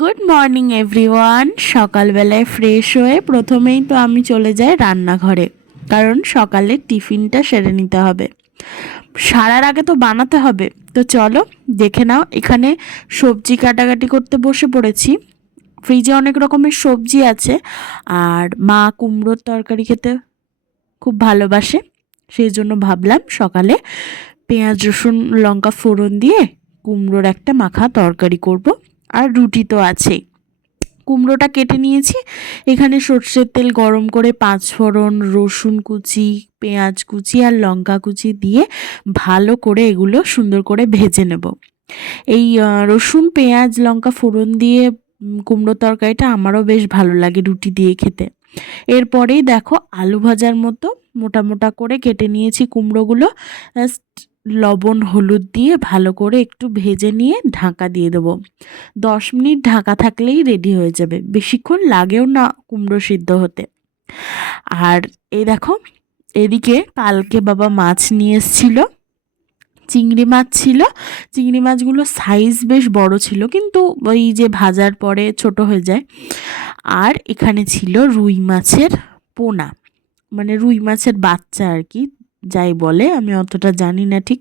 Good morning everyone সকালবেলায় fresh হয়ে প্রথমেই তো আমি চলে যাই রান্নাঘরে, কারণ সকালে টিফিনটা সেরে নিতে হবে। সারার আগে তো বানাতে হবে। তো চলো, দেখে নাও, এখানে সবজি কাটাকাটি করতে বসে পড়েছি। ফ্রিজে অনেক রকমের সবজি আছে, আর মা কুমড়োর তরকারি খেতে খুব ভালোবাসে। সেই জন্য ভাবলাম সকালে পেঁয়াজ, রসুন, লঙ্কা ফোড়ন দিয়ে কুমড়োর একটা মাখা তরকারি করব। আর রুটি তো আছেই। কুমড়োটা কেটে নিয়েছি। এখানে সর্ষের তেল গরম করে পাঁচ ফোড়ন রসুন কুচি, পেঁয়াজ কুচি আর লঙ্কা কুচি দিয়ে ভালো করে এগুলো সুন্দর করে ভেজে নেব। এই রসুন, পেঁয়াজ, লঙ্কা ফোড়ন দিয়ে কুমড়ো তরকারিটা আমারও বেশ ভালো লাগে রুটি দিয়ে খেতে। এরপরেই দেখো আলু ভাজার মতো মোটা মোটা করে কেটে নিয়েছি কুমড়োগুলো। লবণ, হলুদ দিয়ে ভালো করে একটু ভেজে নিয়ে ঢাকা দিয়ে দেবো। দশ মিনিট ঢাকা থাকলেই রেডি হয়ে যাবে। বেশিক্ষণ লাগেও না কুমড়ো সিদ্ধ হতে। আর এই দেখো, এদিকে কালকে বাবা মাছ নিয়ে এসেছিল। চিংড়ি মাছ ছিল। চিংড়ি মাছগুলো সাইজ বেশ বড় ছিল, কিন্তু ওই যে ভাজার পরে ছোট হয়ে যায়। আর এখানে ছিল রুই মাছের পোনা। মানে রুই মাছের বাচ্চা আর কি। যাই বলে, আমি অতটা জানি না ঠিক।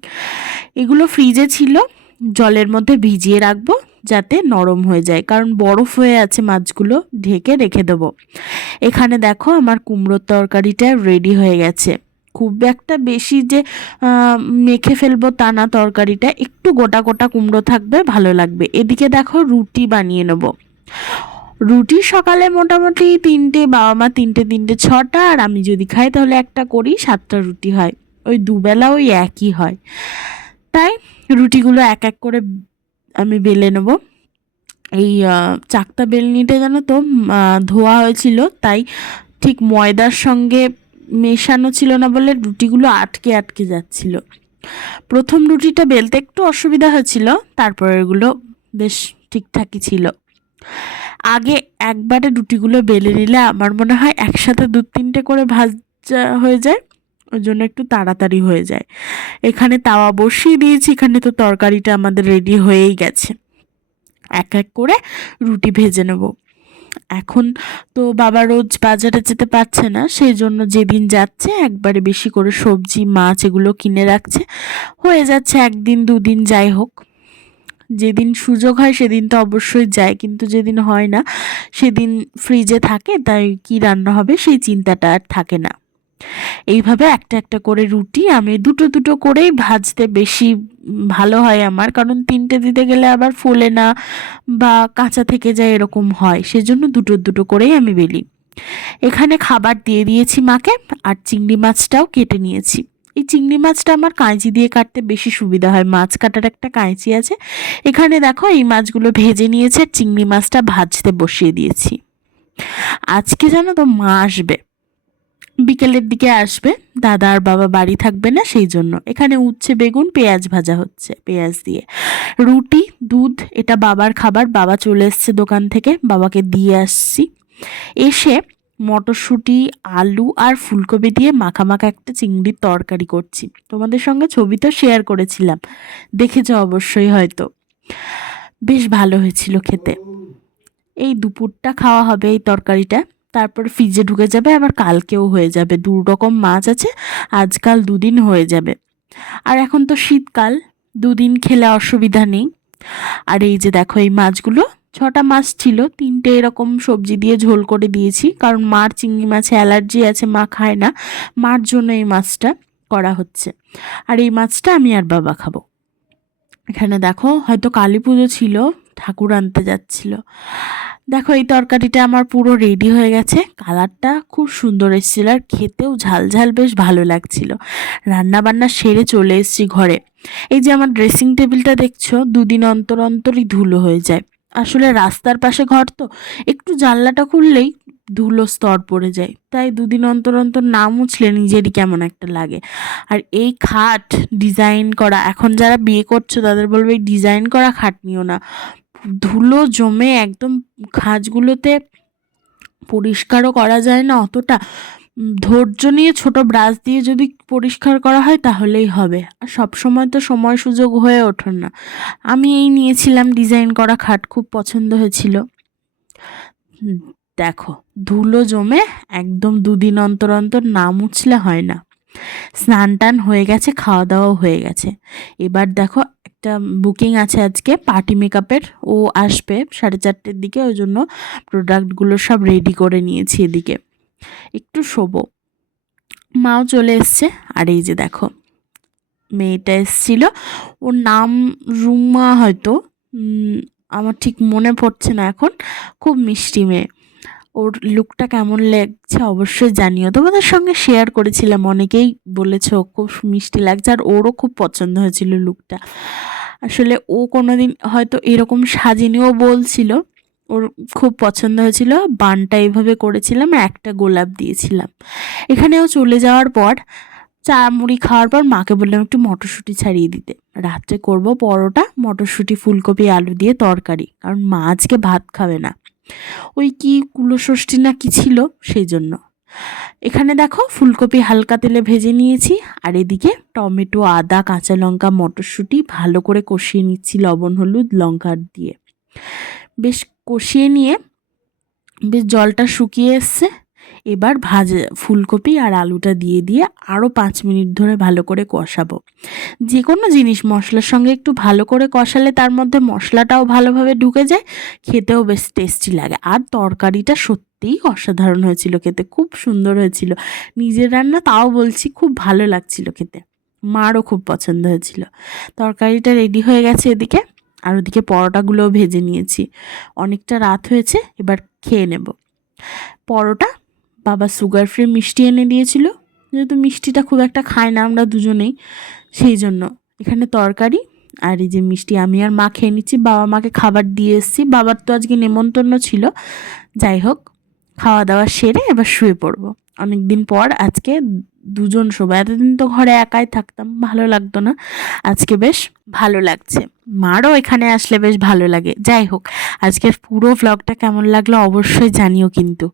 এগুলো ফ্রিজে ছিল, জলের মধ্যে ভিজিয়ে রাখব যাতে নরম হয়ে যায়, কারণ বরফ হয়ে আছে মাছগুলো, ঢেকে রেখে দেবো। এখানে দেখো আমার কুমড়োর তরকারিটা রেডি হয়ে গেছে। খুব একটা বেশি যে মেখে ফেলব তা না, তরকারিটা, একটু গোটা গোটা কুমড়ো থাকবে, ভালো লাগবে। এদিকে দেখো রুটি বানিয়ে নেব। রুটি সকালে মোটামুটি তিনটে, বাবা মা তিনটে তিনটে, ছটা, আর আমি যদি খাই তাহলে একটা করি সাতটা রুটি হয়। ওই দুবেলা ওই একই হয়। তাই রুটিগুলো এক এক করে আমি বেলে নেব। এই চাকতা বেলনিটা জানো তো ধোয়া হয়েছিল, তাই ঠিক ময়দার সঙ্গে মেশানো ছিল না বলে রুটিগুলো আটকে আটকে যাচ্ছিল। প্রথম রুটিটা বেলতে একটু অসুবিধা হয়েছিল তারপর এগুলো বেশ ঠিকঠাকই ছিল। আগে একবারে রুটিগুলো বেলে নিলে আমার মনে হয় একসাথে দু তিনটে করে ভাজা হয়ে যায়, ওই জন্য একটু তাড়াতাড়ি হয়ে যায়। এখানে তাওয়া বসিয়ে দিয়েছি, এখানে তো তরকারিটা আমাদের রেডি হয়েই গেছে। এক এক করে রুটি ভেজে নেব। এখন তো বাবা রোজ বাজারে যেতে পারছে না, সেই জন্য যেদিন যাচ্ছে একবারে বেশি করে সবজি, মাছ এগুলো কিনে রাখছে। হয়ে যাচ্ছে একদিন, দুদিন, যাই হোক। যেদিন সুযোগ হয় সেদিন তো অবশ্যই যায়, কিন্তু যেদিন হয় না, সেদিন ফ্রিজে থাকে, তাই কি রান্না হবে সেই চিন্তাটা আর থাকে না। এইভাবে একটা একটা করে রুটি আমি দুটো দুটো করেই ভাজতে বেশি ভালো হয় আমার, কারণ তিনটে দিতে গেলে আবার ফোলে না বা কাঁচা থেকে যায় এরকম হয়, সেজন্য দুটো দুটো করেই আমি বেলি। এখানে খাবার দিয়ে দিয়েছি মাকে, আর চিংড়ি মাছটাও কেটে নিয়েছি। এই চিংড়ি মাছটা আমার কাঁচি দিয়ে কাটতে বেশি সুবিধা হয়। মাছ কাটার একটা কাঁচি আছে। এখানে দেখো এই মাছগুলো ভেজে নিয়েছে চিংড়ি মাছটা ভাজতে বসিয়ে দিয়েছি। আজকে জানো তো মা আসবে। বিকেলের দিকে আসবে। দাদা আর বাবা বাড়ি থাকবে না, সেই জন্য। এখানে উচ্ছে, বেগুন, পেঁয়াজ ভাজা হচ্ছে, পেঁয়াজ দিয়ে। রুটি, দুধ, এটা বাবার খাবার। বাবা চলে এসছে দোকান থেকে। বাবাকে দিয়ে আসছি। এসে মটরশুঁটি, আলু আর ফুলকপি দিয়ে মাখা একটা চিংড়ির তরকারি করছি। তোমাদের সঙ্গে ছবি তো শেয়ার করেছিলাম। দেখেছ অবশ্যই হয়তো। বেশ ভালো হয়েছিল খেতে। এই দুপুরটা খাওয়া হবে এই তরকারিটা। তারপর ফ্রিজে ঢুকে যাবে, আবার কালকেও হয়ে যাবে। দু রকম মাছ আছে, আজকাল দুদিন হয়ে যাবে। আর এখন তো শীতকাল, দুদিন খেলে অসুবিধা নেই। আর এই যে দেখো এই মাছগুলো ছটা মাছ ছিল, তিনটে এরকম সবজি দিয়ে ঝোল করে দিয়েছি, কারণ মার চিংড়ি মাছে অ্যালার্জি আছে, মা খায় না। মার জন্য এই মাছটা করা হচ্ছে। আর এই মাছটা আমি আর বাবা খাব। এখানে দেখো, হয়তো কালী পুজো ছিল, ঠাকুর আনতে যাচ্ছিল। দেখো, এই তরকারিটা আমার পুরো রেডি হয়ে গেছে। কালারটা খুব সুন্দর এসেছিল আর খেতেও ঝাল ঝাল বেশ ভালো লাগছিল। রান্না বান্না সেরে চলে এসেছি ঘরে। এই যে আমার ড্রেসিং টেবিলটা দেখছ, দুদিন অন্তর অন্তরই ধুলো হয়ে যায়। আসলে রাস্তার পাশে ঘর তো, একটু জানলাটা খুললেই ধুলো স্তর পড়ে যায়। তাই দুদিন অন্তর অন্তর না মুছলে নিজেরই কেমন একটা লাগে। আর এই খাট ডিজাইন করা, এখন যারা বিয়ে করছ তাদের বলবে এই ডিজাইন করা খাট নিও না। ধুলো জমে একদম খাঁজগুলোতে পরিষ্কারও করা যায় না অতটা। ধৈর্য নিয়ে ছোট ব্রাশ দিয়ে যদি পরিষ্কার করা হয় তাহলেই হবে। আর সব সময় তো সময় সুযোগ হয়ে ওঠে না। আমি এই নিয়েছিলাম ডিজাইন করা খাট, খুব পছন্দ হয়েছিল। দেখো, ধুলো জমে একদম দুদিন অন্তর অন্তর না মুছলে হয় না। স্নান টান হয়ে গেছে খাওয়া দাওয়াও হয়ে গেছে। এবার দেখো, একটা বুকিং আছে আজকে, পার্টি মেকআপের। ও আসবে সাড়ে চারটের দিকে, ওই জন্য প্রোডাক্টগুলো সব রেডি করে নিয়েছি এদিকে। একটু শোবো। মাও চলে এসছে। আর এই যে দেখো, মেয়েটা এসছিল। ওর নাম রুমা হয়তো। আমার ঠিক মনে পড়ছে না এখন। খুব মিষ্টি মেয়ে। ওর লুকটা কেমন লাগছে অবশ্যই জানিও। তোমাদের সঙ্গে শেয়ার করেছিলাম। অনেকেই বলেছে ও খুব মিষ্টি লাগছে। আর ওরও খুব পছন্দ হয়েছিল লুকটা। আসলে ও কোনোদিন হয়তো এরকম সাজিনিও বলছিল। ওর খুব পছন্দ হয়েছিল। বানটা এইভাবে করেছিলাম একটা গোলাপ দিয়েছিলাম। এখানেও চলে যাওয়ার পর চা মুড়ি খাওয়ার পর মাকে বললাম, একটু মটরশুঁটি ছাড়িয়ে দিতে। রাত্রে করব পরোটা, মটরশুঁটি, ফুলকপি, আলু দিয়ে তরকারি। কারণ মা আজকে ভাত খাবে না। ওই কি কুলোষষ্ঠী না কি ছিল সেই জন্য এখানে দেখো ফুলকপি হালকা তেলে ভেজে নিয়েছি, আর এদিকে টমেটো, আদা, কাঁচা লঙ্কা, মটরশুঁটি ভালো করে কষিয়ে নিচ্ছি লবণ, হলুদ লঙ্কা দিয়ে। বেশ কষিয়ে নিয়ে বেশ জলটা শুকিয়ে এসছে। এবার ভাজা ফুলকপি আর আলুটা দিয়ে দিয়ে আরও পাঁচ মিনিট ধরে ভালো করে কষাবো। যে কোনো জিনিস মশলার সঙ্গে একটু ভালো করে কষালে তার মধ্যে মশলাটাও ভালোভাবে ঢুকে যায়, খেতেও বেশ টেস্টি লাগে। আর তরকারিটা সত্যিই অসাধারণ হয়েছিল খেতে, খুব সুন্দর হয়েছিল। নিজের রান্না তাও বলছি খুব ভালো লাগছিল খেতে, মারও খুব পছন্দ হয়েছিল। তরকারিটা রেডি হয়ে গেছে এদিকে। আর ওদিকে পরোটাগুলোও ভেজে নিয়েছি। অনেকটা রাত হয়েছে, এবার খেয়ে নেব। পরোটা বাবা সুগার ফ্রি মিষ্টি এনে দিয়েছিল। যেহেতু মিষ্টিটা খুব একটা খাই না আমরা দুজনেই, সেই জন্য। এখানে তরকারি আর এই যে মিষ্টি আমি আর মা খেয়ে নিচ্ছি, বাবা মাকে খাবার দিয়ে এসেছি। বাবার তো আজকে নেমন্তন্ন ছিল। যাই হোক খাওয়া দাওয়া সেরে এবার শুয়ে পড়ব। অনেক দিন পর আজকে দুজন শোবো এতদিন তো ঘরে একাই থাকতাম, ভালো লাগতো না। আজকে বেশ ভালো লাগছে। মারও এখানে আসলে বেশ ভালো লাগে। যাই হোক, আজকের পুরো ভ্লগটা কেমন লাগল অবশ্যই জানিও কিন্তু।